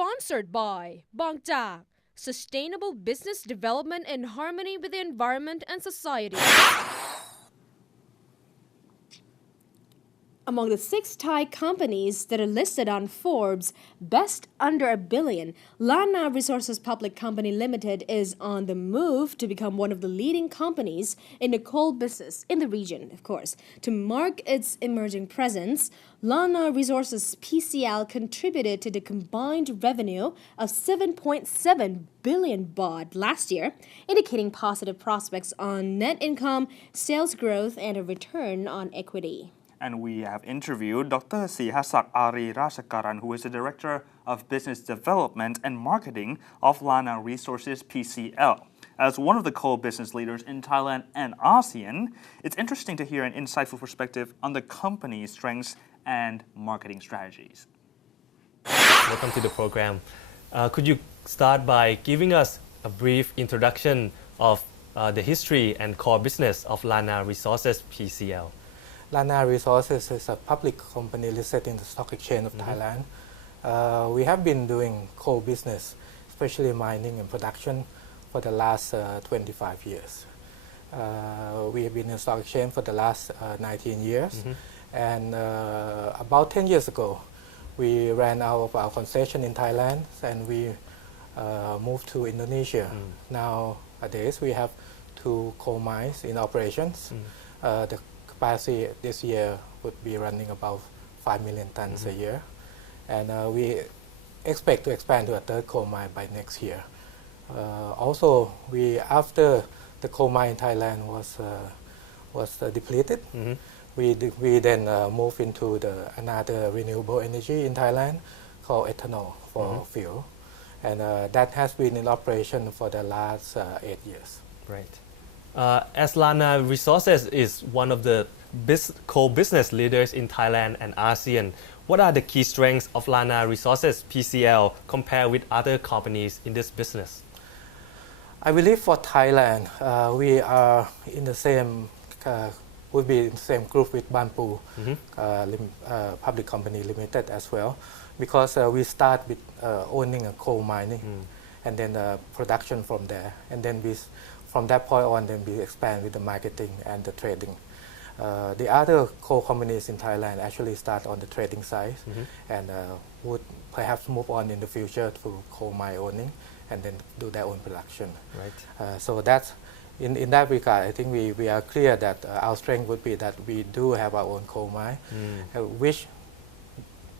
Sponsored by Bangja, Sustainable Business Development in Harmony with the Environment and Society. Among the 6 Thai companies that are listed on Forbes' Best Under a Billion, Lana Resources Public Company Limited is on the move to become one of the leading companies in the coal business in the region, of course. To mark its emerging presence, Lana Resources PCL contributed to the combined revenue of 7.7 billion baht last year, indicating positive prospects on net income, sales growth, and a return on equity. And we have interviewed Dr. Sihasak Ari Rashakaran, who is the Director of Business Development and Marketing of Lana Resources PCL. As one of the coal business leaders in Thailand and ASEAN, it's interesting to hear an insightful perspective on the company's strengths and marketing strategies. Welcome to the program. Could you start by giving us a brief introduction of the history and core business of Lana Resources PCL? Lana Resources is a public company listed in the stock exchange of Thailand. We have been doing coal business, especially mining and production, for the last 25 years. We have been in the stock exchange for the last 19 years. And about 10 years ago, we ran out of our concession in Thailand and we moved to Indonesia. Nowadays, we have 2 coal mines in operations. The capacity this year would be running about 5 million tons a year. And we expect to expand to a 3rd coal mine by next year. Also, after the coal mine in Thailand was depleted, we then moved into another renewable energy in Thailand called ethanol for fuel. And that has been in operation for the last 8 years. Right. As Lana Resources is one of the coal business leaders in Thailand and ASEAN, what are the key strengths of Lana Resources PCL compared with other companies in this business? I believe for Thailand, we are in the same, would be in the same group with Banpu Public Company Limited as well, because we start with owning a coal mining and then production from there, and then from that point on, then we expand with the marketing and the trading. The other coal companies in Thailand actually start on the trading side and would perhaps move on in the future to coal mine owning and then do their own production. Right. So that's, in that regard, I think we are clear that our strength would be that we do have our own coal mine, which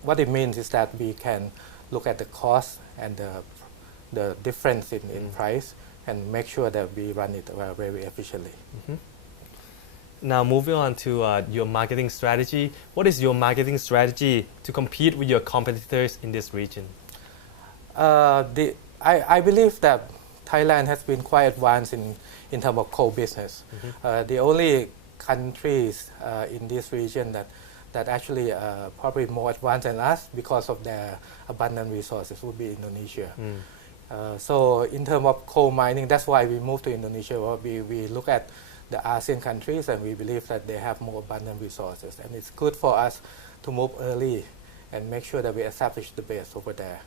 what it means is that we can look at the cost and the difference in price and make sure that we run it very efficiently. Now moving on to your marketing strategy. What is your marketing strategy to compete with your competitors in this region? I believe that Thailand has been quite advanced in terms of coal business. The only countries in this region that actually probably more advanced than us because of their abundant resources would be Indonesia. So in terms of coal mining, that's why we moved to Indonesia. We look at the ASEAN countries and we believe that they have more abundant resources. And it's good for us to move early and make sure that we establish the base over there.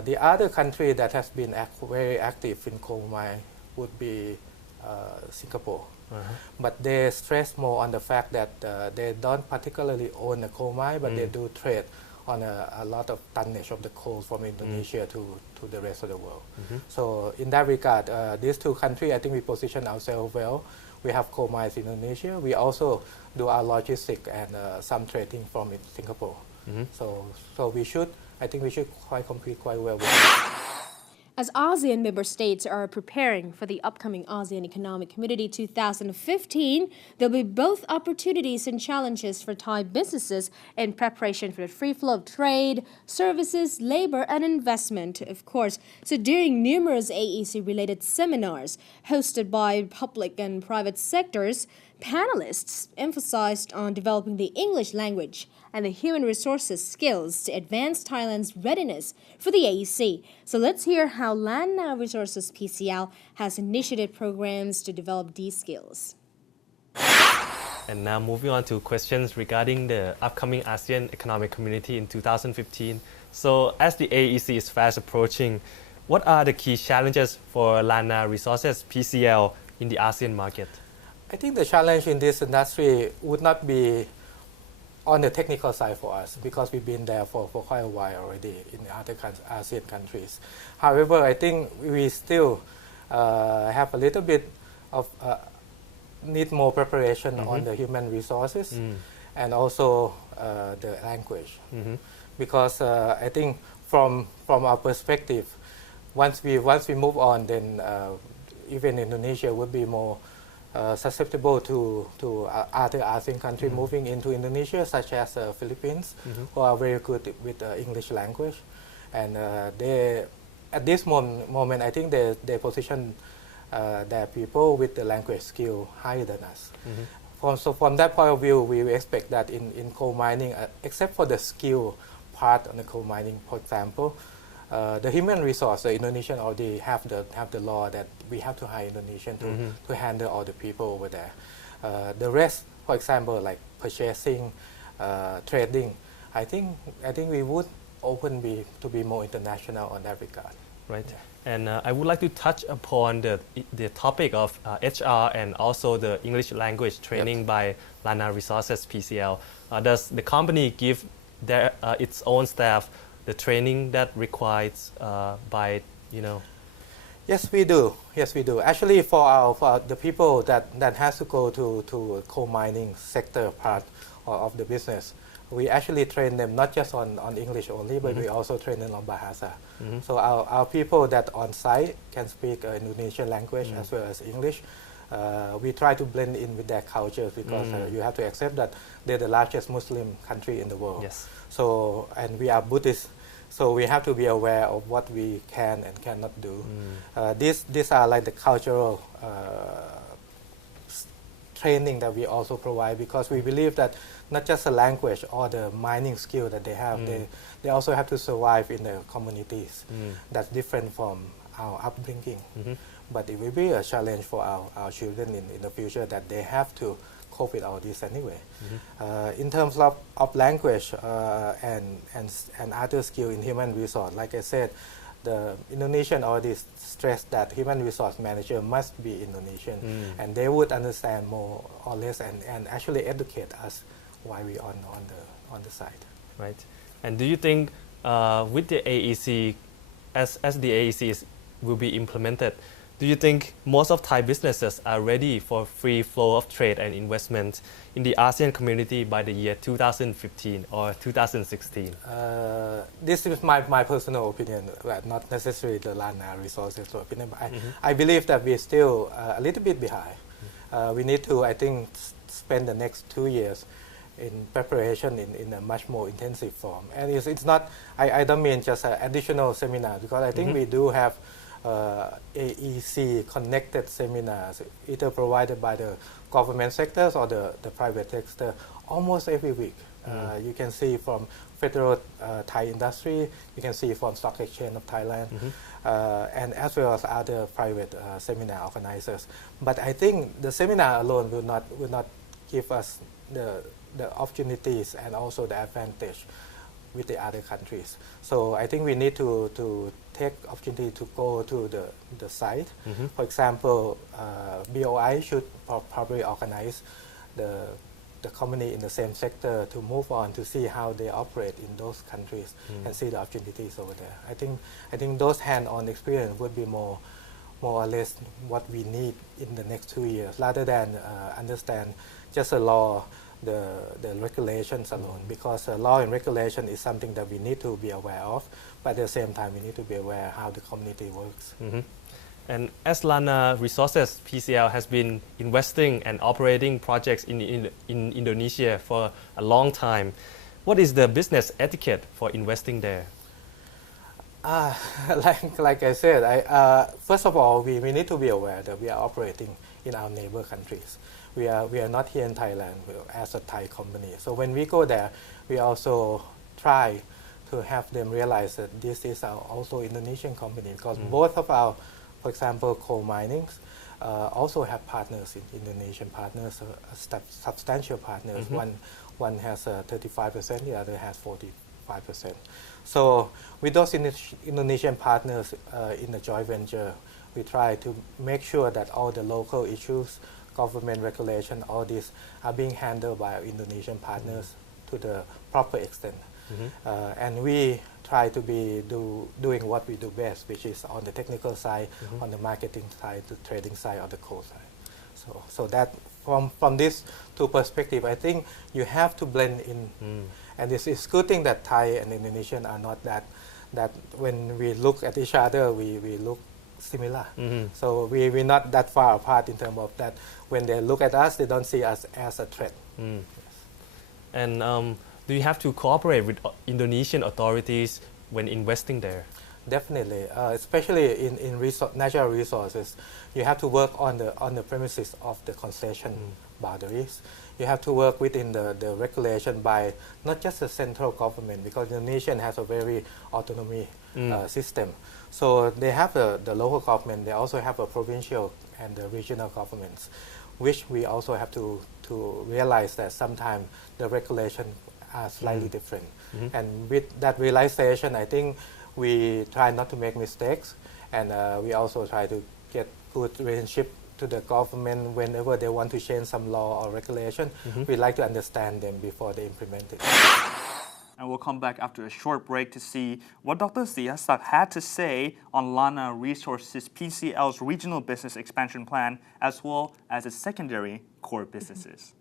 The other country that has been very active in coal mine would be Singapore. But they stress more on the fact that they don't particularly own a coal mine, but they do trade on a lot of tonnage of the coal from Indonesia to the rest of the world. So in that regard, these 2 countries, I think we position ourselves well. We have coal mines in Indonesia. We also do our logistics and some trading from Singapore. So I think we should compete quite well with them. As ASEAN member states are preparing for the upcoming ASEAN Economic Community 2015, there'll be both opportunities and challenges for Thai businesses in preparation for the free flow of trade, services, labor, and investment, of course. So during numerous AEC-related seminars hosted by public and private sectors, panelists emphasized on developing the English language and the human resources skills to advance Thailand's readiness for the AEC. So let's hear how Lana Resources PCL has initiated programs to develop these skills. And now moving on to questions regarding the upcoming ASEAN Economic Community in 2015. So as the AEC is fast approaching, what are the key challenges for Lana Resources PCL in the ASEAN market? I think the challenge in this industry would not be on the technical side for us because we've been there for quite a while already in other ASEAN countries. However, I think we still have a little bit of need more preparation on the human resources and also the language. Because I think from our perspective, once we move on, then even Indonesia would be more susceptible to other ASEAN countries moving into Indonesia, such as Philippines, who are very good with English language. And they, at this moment, I think they position their people with the language skill higher than us. So from that point of view, we expect that in coal mining, except for the skill part on the coal mining, for example, the human resource, the Indonesian already have the law that we have to hire Indonesian to handle all the people over there. The rest, for example, like purchasing, trading, I think we would open to be more international on that regard. Right. Yeah. And I would like to touch upon the topic of HR and also the English language training by Lana Resources PCL. Does the company give its own staff the training that requires by, Yes, we do. Yes, we do. Actually, for the people that has to go to coal mining sector part of the business, we actually train them not just on English only, but we also train them on Bahasa. So our people that on site can speak Indonesian language as well as English. We try to blend in with their cultures because you have to accept that they're the largest Muslim country in the world. Yes. So, and we are Buddhist, so we have to be aware of what we can and cannot do. These are like the cultural training that we also provide, because we believe that not just the language or the mining skill that they have, they also have to survive in the communities. That's different from our upbringing. But it will be a challenge for our children in the future that they have to cope with all this anyway. In terms of language and other skill in human resource, like I said, the Indonesian already stressed that human resource manager must be Indonesian, and they would understand more or less and actually educate us while we on the site. Right. And do you think with the AEC, as the AEC will be implemented, do you think most of Thai businesses are ready for free flow of trade and investment in the ASEAN community by the year 2015 or 2016? This is my personal opinion, not necessarily the Lana Resources opinion. But I believe that we're still a little bit behind. We need to, I think, spend the next 2 years in preparation in a much more intensive form. And it's not, I don't mean just additional seminars, because I think we do have AEC connected seminars, either provided by the government sectors or the private sector, almost every week. You can see from Federal Thai Industry, you can see from Stock Exchange of Thailand, and as well as other private seminar organizers. But I think the seminar alone will not give us the opportunities and also the advantage with the other countries. So I think we need to take opportunity to go to the site. For example, BOI should probably organize the company in the same sector to move on to see how they operate in those countries and see the opportunities over there. I think those hand-on experience would be more or less what we need in the next 2 years, rather than understand just a law, the regulations alone, because law and regulation is something that we need to be aware of, but at the same time we need to be aware how the community works. And as Lana Resources PCL has been investing and operating projects in Indonesia for a long time, what is the business etiquette for investing there? Like I said, first of all, we need to be aware that we are operating in our neighbor countries. We are not here in Thailand as a Thai company. So when we go there, we also try to have them realize that this is also Indonesian company, because both of our, for example, coal mining, also have partners in Indonesian partners, substantial partners. One has 35%, the other has 45%. So with those Indonesian partners in the joint venture, we try to make sure that all the local issues, government regulation, all these are being handled by our Indonesian partners to the proper extent. And we try to be doing what we do best, which is on the technical side, on the marketing side, the trading side, or the coal side. So that from these two perspectives, I think you have to blend in. And it's good thing that Thai and Indonesian are not that when we look at each other, we look similar. So we're not that far apart in terms of that. When they look at us, they don't see us as a threat. Yes. And do you have to cooperate with Indonesian authorities when investing there? Definitely, especially in natural resources, you have to work on the premises of the concession boundaries. You have to work within the regulation by not just the central government, because Indonesia has a very autonomy system. So they have the local government, they also have a provincial and the regional governments, which we also have to realize that sometimes the regulation are slightly different. And with that realization, I think we try not to make mistakes, and we also try to get good relationship to the government whenever they want to change some law or regulation. We like to understand them before they implement it. And we'll come back after a short break to see what Dr. Sihasak had to say on Lana Resources PCL's regional business expansion plan, as well as its secondary core businesses.